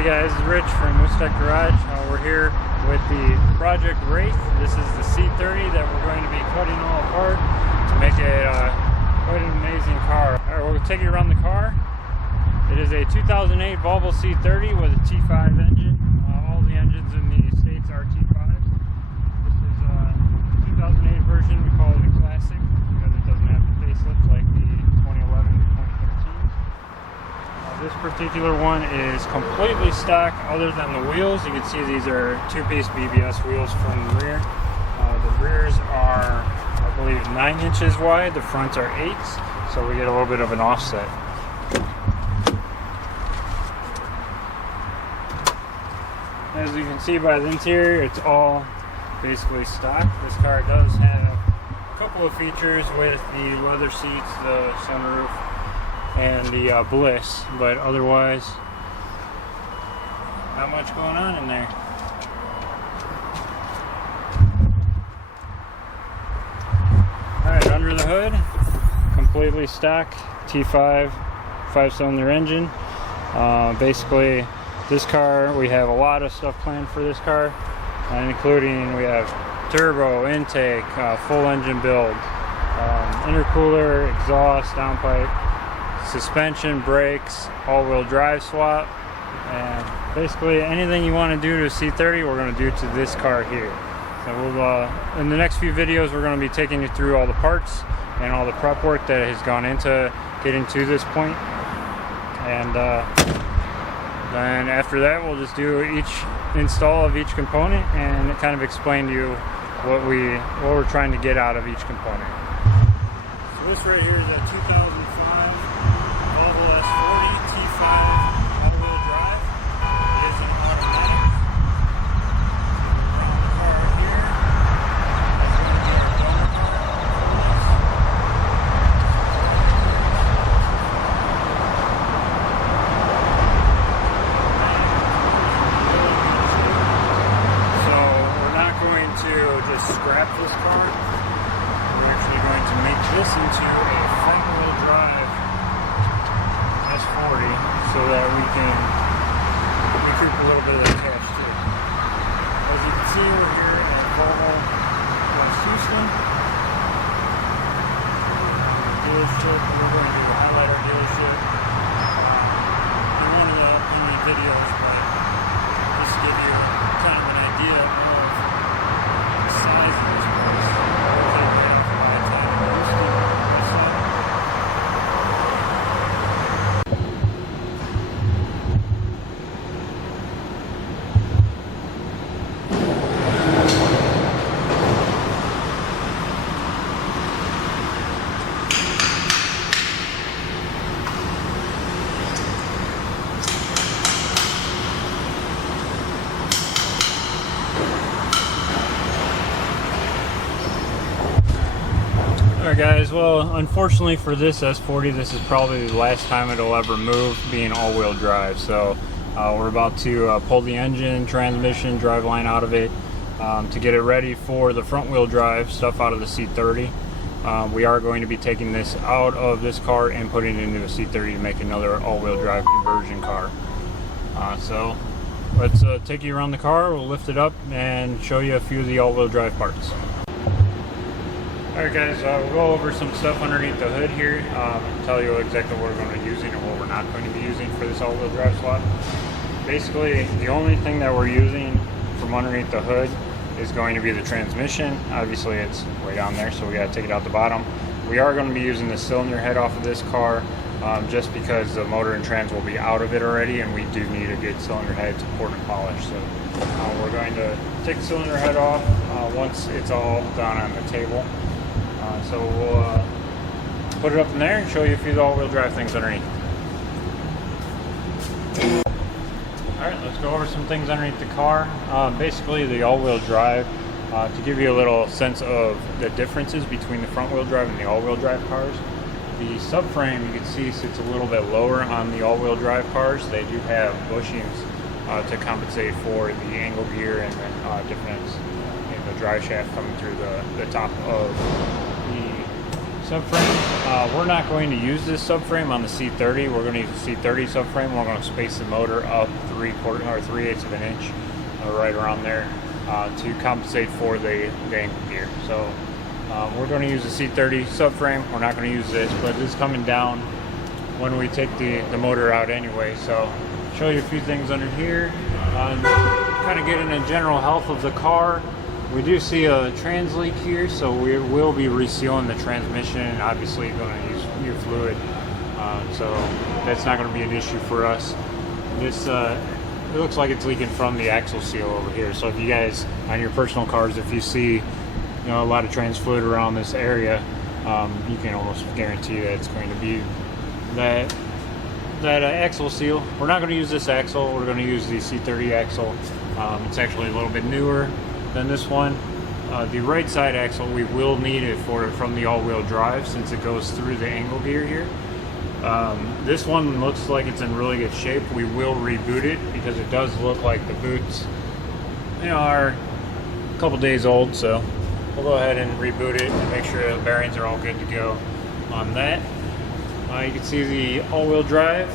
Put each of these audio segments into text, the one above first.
Hey guys, it's Rich from Woodstock Garage. We're here with the Project Wraith. This is the C30 that we're going to be cutting all apart to make it quite an amazing car. Alright, we'll take you around the car. It is a 2008 Volvo C30 with a T5 engine. All the engines in the States are T5s. This is a 2008 version. We call it a Classic because it doesn't have the facelift like the 2011 to 2013s. This particular one is completely stock other than the wheels. You can see these are two-piece BBS wheels from the rear. The rears are, I believe, 9 inches wide. The fronts are 8s, so we get a little bit of an offset. As you can see by the interior, it's all basically stock. This car does have a couple of features with the leather seats, the sunroof, and the bliss, but otherwise not much going on in there. Alright, under the hood, completely stock T5 5-cylinder engine. Basically this car, we have a lot of stuff planned for this car, including we have turbo, intake, full engine build, intercooler, exhaust, downpipe, suspension, brakes, all-wheel drive swap, and basically anything you want to do to a C30 we're going to do to this car here. So we'll, in the next few videos, we're going to be taking you through all the parts and all the prep work that has gone into getting to this point. And then after that we'll just do each install of each component and kind of explain to you what we're trying to get out of each component. So this right here is a 2005 Volvo S40 T5 all-wheel drive. It is an automatic. Around the car here, that's going to be our donor car. So we're not going to just scrap this car. We're actually going to make this into a front-wheel drive S40 so that we can recoup a little bit of that cash too. As you can see, we're here at Volvo, West Houston. Dealership. We're going to highlight our dealership in one of the upcoming videos, but just to give you kind of an idea of the size of this place. We'll take that from my time in Houston. Alright guys, well unfortunately for this S40, this is probably the last time it'll ever move being all-wheel drive. So we're about to pull the engine, transmission, driveline out of it to get it ready for the front-wheel drive stuff out of the C30. We are going to be taking this out of this car and putting it into a C30 to make another all-wheel drive conversion car. So let's take you around the car, we'll lift it up and show you a few of the all-wheel drive parts. Alright guys, we'll go over some stuff underneath the hood here, tell you exactly what we're going to be using and what we're not going to be using for this all-wheel drive slot. Basically, the only thing that we're using from underneath the hood is going to be the transmission. Obviously it's way down there, so we got to take it out the bottom. We are going to be using the cylinder head off of this car just because the motor and trans will be out of it already, and we do need a good cylinder head to port and polish. So we're going to take the cylinder head off once it's all done on the table. So we'll put it up in there and show you a few of the all-wheel drive things underneath. Alright, let's go over some things underneath the car. Basically the all-wheel drive, to give you a little sense of the differences between the front-wheel drive and the all-wheel drive cars. The subframe, you can see, sits a little bit lower on the all-wheel drive cars. They do have bushings to compensate for the angle gear and the difference in the drive shaft coming through the top of the subframe. We're not going to use this subframe on the C30. We're going to use the C30 subframe. We're going to space the motor up 3/8 of an inch, right around there, to compensate for the angle gear. So we're going to use the C30 subframe. We're not going to use this, but this is coming down when we take the motor out anyway. So show you a few things under here, kind of getting a general health of the car. We do see a trans leak here, so we will be resealing the transmission, and obviously going to use new fluid, so that's not going to be an issue for us. This it looks like it's leaking from the axle seal over here, so if you guys on your personal cars, if you see a lot of trans fluid around this area, you can almost guarantee that it's going to be that axle seal. We're not going to use this axle. We're going to use the C30 axle. It's actually a little bit newer than this one. The right side axle, we will need it from the all-wheel drive, since it goes through the angle gear here. This one looks like it's in really good shape. We will reboot it because it does look like the boots, are a couple days old. So we'll go ahead and reboot it and make sure the bearings are all good to go on that. You can see the all-wheel drive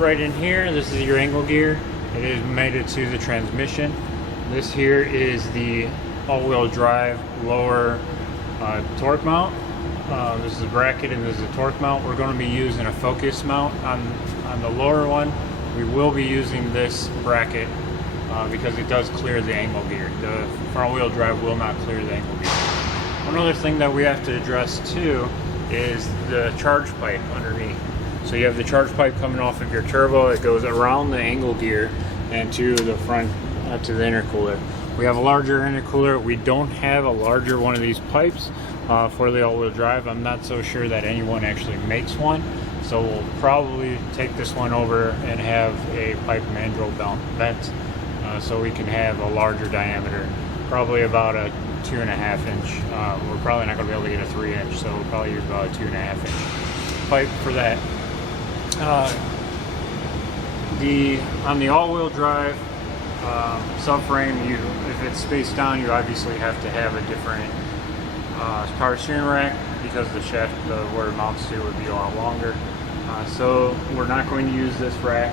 right in here. This is your angle gear. It is mated to the transmission. This here is the all-wheel drive lower torque mount. This is a bracket and this is a torque mount. We're going to be using a focus mount on the lower one. We will be using this bracket because it does clear the angle gear. The front-wheel drive will not clear the angle gear. One other thing that we have to address too is the charge pipe underneath. So you have the charge pipe coming off of your turbo. It goes around the angle gear and to the front, to the intercooler. We have a larger intercooler. We don't have a larger one of these pipes for the all-wheel drive. I'm not so sure that anyone actually makes one, so we'll probably take this one over and have a pipe mandrel vent, so we can have a larger diameter, probably about a 2.5 inch. We're probably not going to be able to get a 3 inch, so we'll probably use about a 2.5 inch pipe for that. On the all-wheel drive subframe, if it's spaced down, you obviously have to have a different power steering rack, because the shaft, where it mounts to, would be a lot longer. So we're not going to use this rack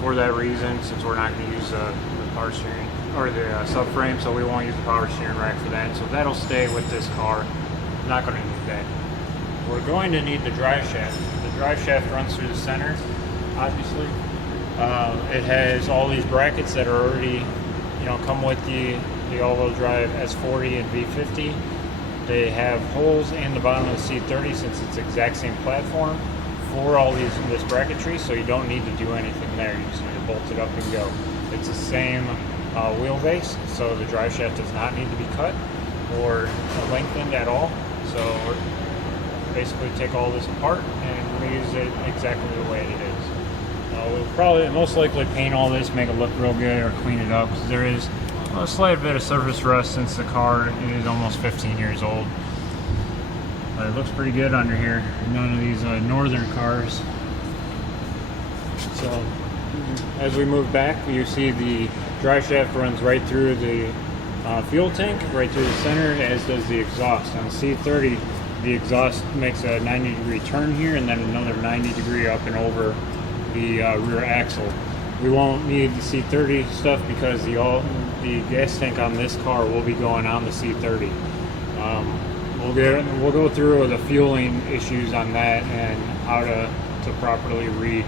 for that reason, since we're not going to use the power steering or the subframe, so we won't use the power steering rack for that. So that'll stay with this car. Not going to need that. We're going to need the drive shaft. The drive shaft runs through the center, obviously. It has all these brackets that are already, come with the all-wheel drive S40 and V50. They have holes in the bottom of the C30, since it's the exact same platform, for all this bracketry, so you don't need to do anything there. You just need to bolt it up and go. It's the same wheelbase, so the drive shaft does not need to be cut or lengthened at all. So we're basically take all this apart and reuse it exactly the way it is. We'll probably most likely paint all this, make it look real good, or clean it up, because there is a slight bit of surface rust since the car is almost 15 years old. But it looks pretty good under here. None of these northern cars. So as we move back, you see the drive shaft runs right through the fuel tank, right through the center, as does the exhaust. On the C30, the exhaust makes a 90-degree turn here, and then another 90-degree up and over the rear axle. We won't need the C30 stuff because the gas tank on this car will be going on the C30. We'll go through the fueling issues on that and how to properly read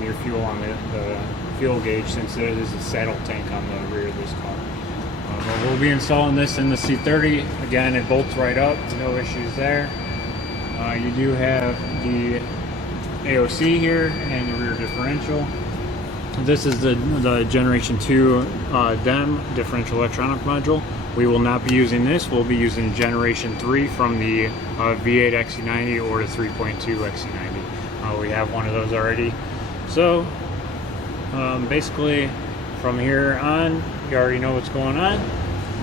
your fuel on the fuel gauge, since there is a saddle tank on the rear of this car. But we'll be installing this in the C30. Again, it bolts right up, no issues there. You do have the AOC here and the rear differential. This is the Generation 2 DEM, differential electronic module. We will not be using this. We'll be using Generation 3 from the V8 XC90 or the 3.2 XC90. We have one of those already. So basically from here on, you already know what's going on.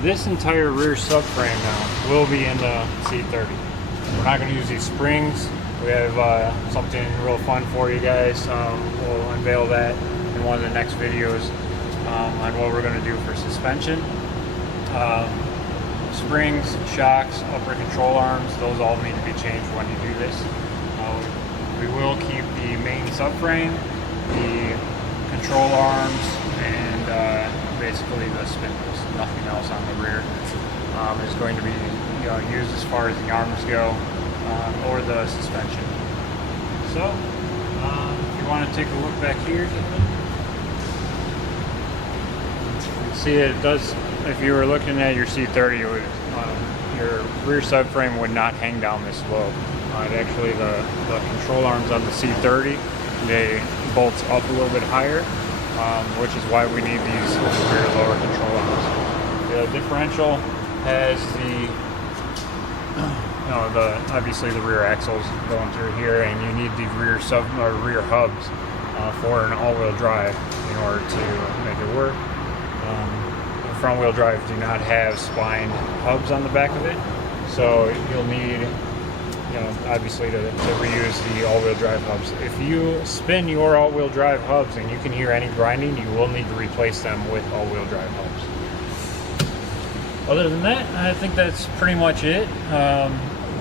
This entire rear subframe now will be in the C30. We're not going to use these springs. We have something real fun for you guys. We'll unveil that in one of the next videos on what we're going to do for suspension. springs, shocks, upper control arms, those all need to be changed when you do this. We will keep the main subframe, the control arms, and basically the spindles. Nothing else on the rear is going to be used as far as the arms go, or the suspension. So, if you want to take a look back here, you can see it does. If you were looking at your C30, it would, your rear subframe would not hang down this low. Actually, the control arms on the C30, they bolt up a little bit higher, which is why we need these rear lower control arms. The differential has obviously the rear axles going through here, and you need the rear hubs for an all-wheel drive in order to make it work. Front-wheel drive do not have splined hubs on the back of it, so you'll need, obviously to reuse the all-wheel drive hubs. If you spin your all-wheel drive hubs and you can hear any grinding, you will need to replace them with all-wheel drive hubs. Other than that, I think that's pretty much it.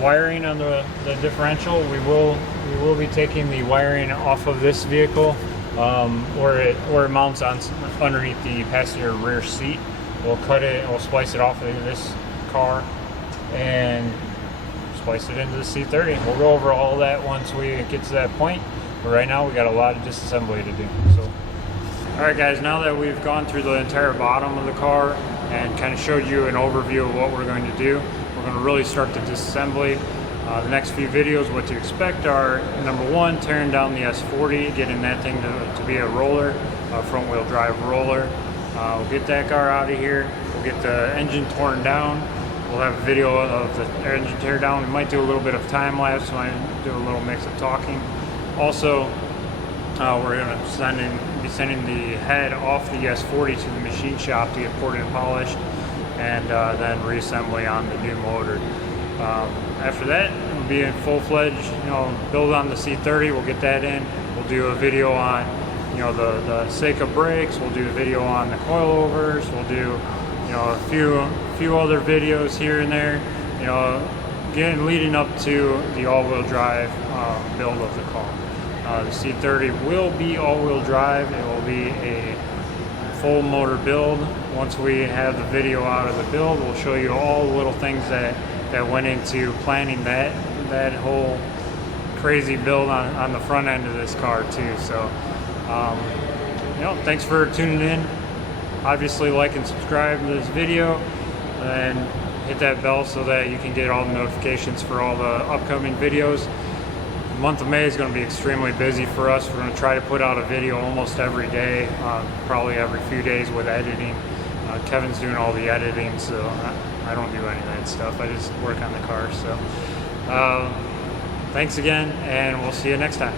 Wiring on the differential, we will be taking the wiring off of this vehicle, or it mounts on underneath the passenger rear seat. We'll cut it and we'll splice it off of this car and splice it into the C30. We'll go over all that once we get to that point, but right now we got a lot of disassembly to do. So, alright guys, now that we've gone through the entire bottom of the car and kind of showed you an overview of what we're going to do, we're going to really start the disassembly. The next few videos, what to expect are, number one, tearing down the S40, getting that thing to be a roller, a front wheel drive roller. We'll get that car out of here. We'll get the engine torn down. We'll have a video of the engine tear down. We might do a little bit of time lapse. So I do a little mix of talking. Also, we're going to be sending the head off the S40 to the machine shop to get ported and polished, and then reassembly on the new motor. After that, we'll be in full-fledged, build on the C30. We'll get that in. We'll do a video on the Seika brakes. We'll do a video on the coilovers. We'll do a few other videos here and there, leading up to the all-wheel drive build of the car. The C30 will be all-wheel drive. It will be a full motor build. Once we have the video out of the build, we'll show you all the little things that went into planning that whole crazy build on the front end of this car too. So thanks for tuning in. Obviously, like and subscribe to this video and hit that bell so that you can get all the notifications for all the upcoming videos. The month of May is going to be extremely busy for us. We're going to try to put out a video almost every day, probably every few days with editing. Kevin's doing all the editing, so I don't do any of that stuff. I just work on the car. So thanks again, and we'll see you next time.